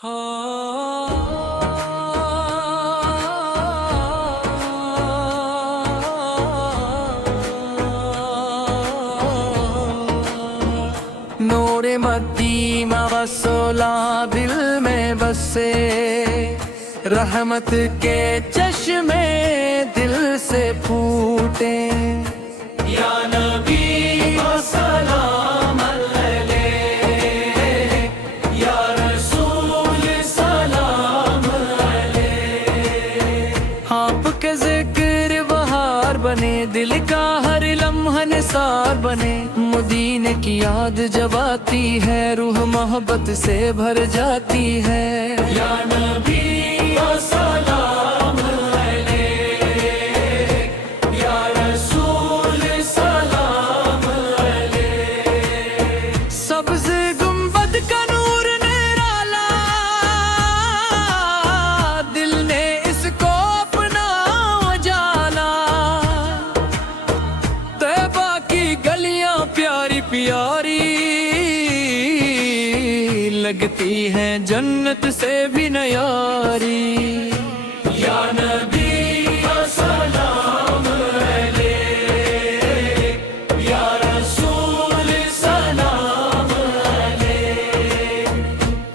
نور مدینہ وسولہ دل میں بسے، رحمت کے چشمے دل سے پھوٹے، یا نبی سلام علیہ، یا رسول سلام علیہ۔ آپ کے ذکر بہار بنے، دل کا ہر لمحہ نثار بنے، مدینے کی یاد جب آتی ہے، روح محبت سے بھر جاتی ہے، یا نبی سلام علیہ، یا رسول سلام علیہ۔ سبز گنبد کا نور نرالا، دل نے اس کو اپنا اجالا، طیبہ کی گلیاں پیاری پیاری لگتی ہیں، جنت سے بھی نیاری، یا نبی سلام علیہ، یا رسول سلام علیہ۔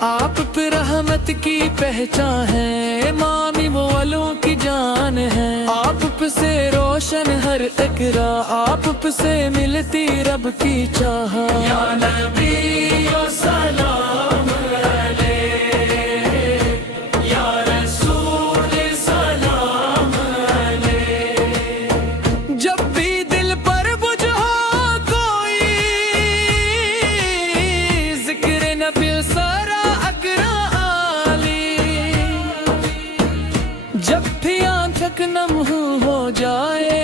آپ پہ رحمت کی پہچان ہے، امام مولوں کی جان ہے، آپ پہ سے روشن ہر اقرا، آپ پہ سے ملتی رب کی چاہ، یا نبی سلام علیہ، یا رسول سلام علیہ۔ جب بھی دل پر بجھ ہو کوئی، ذکر نبی سارا اقرا علی، جب بھی آنکھ نم ہو جائے،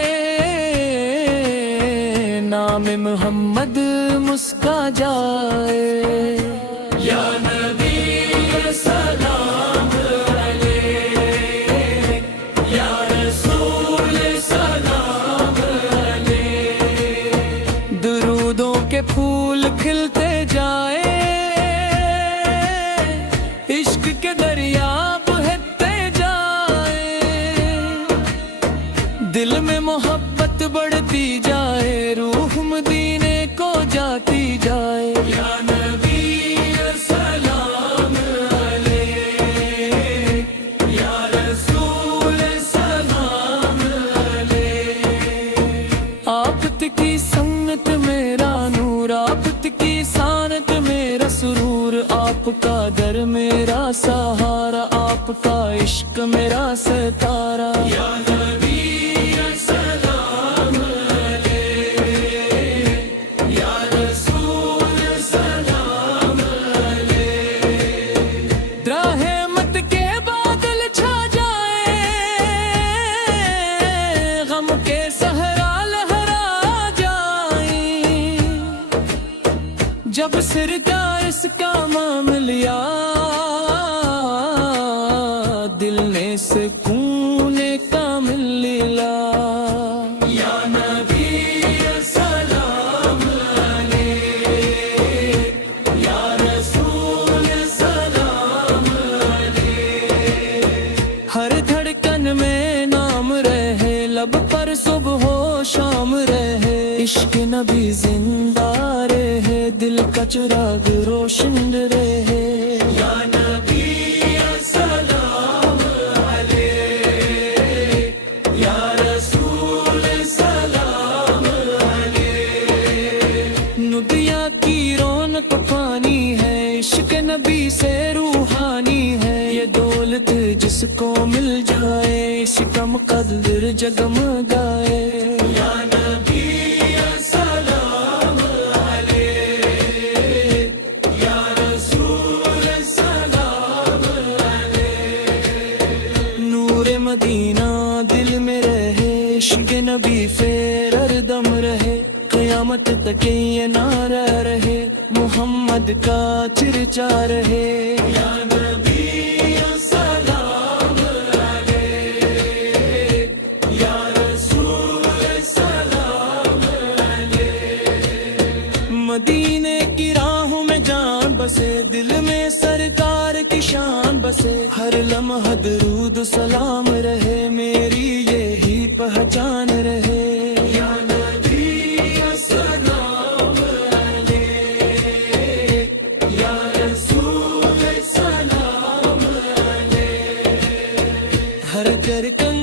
نام محمد مسکا جائے، یا نبی سلام علیہ، یا رسول سلام علیہ۔ درودوں کے پھول کھلتے جائے، عشق کے دریا بہتے جائے، دل میں محبت بڑھتی جائے، روح مدینے کو جاتی جائے، یا نبی سلام علیہ، یا رسول سلام علیہ۔ آفت کی سنت میرا نور، آفت کی سانت میرا سرور، آپ کا در میرا سہارا، آپ کا عشق میرا ستارہ، یا نبی سلام علیہ، یا رسول سلام علیہ۔ رحمت کے بادل چھا جائے، غم کے صحرا لہرا جائیں، جب سرکار اس کا نام لیا، دل نے سکون کامل لیا، یا نبی سلام علیہ، یا رسول سلام علیہ۔ ہر دھڑکن میں نام رہے، لب پر صبح و شام رہے، عشق نبی زندہ رہے، دل کا چراغ روشن رہے، یا نبی سلام علیہ، یا رسول سلام علیہ۔ ندیاں کی رونق پانی ہے، عشق نبی سے روحانی ہے، یہ دولت جس کو مل جائے، اس کا مقدر جگمگائے، یا نبی سلام علیہ، یا رسول سلام علیہ۔ نور مدینہ دل میں رہے، عشق نبی پھر ہر دم رہے، قیامت تک یہ نعرہ رہے، محمد کا چرچا رہے، یا نبی سلام علیہ، یا رسول سلام علیہ۔ مدینے کی راہوں میں جان بسے، دل میں سرکار کی شان درود سلام رہے میری یہی پہچان رہے یا نبی السلام علیک یا رسول سلام علیک ہر کرکن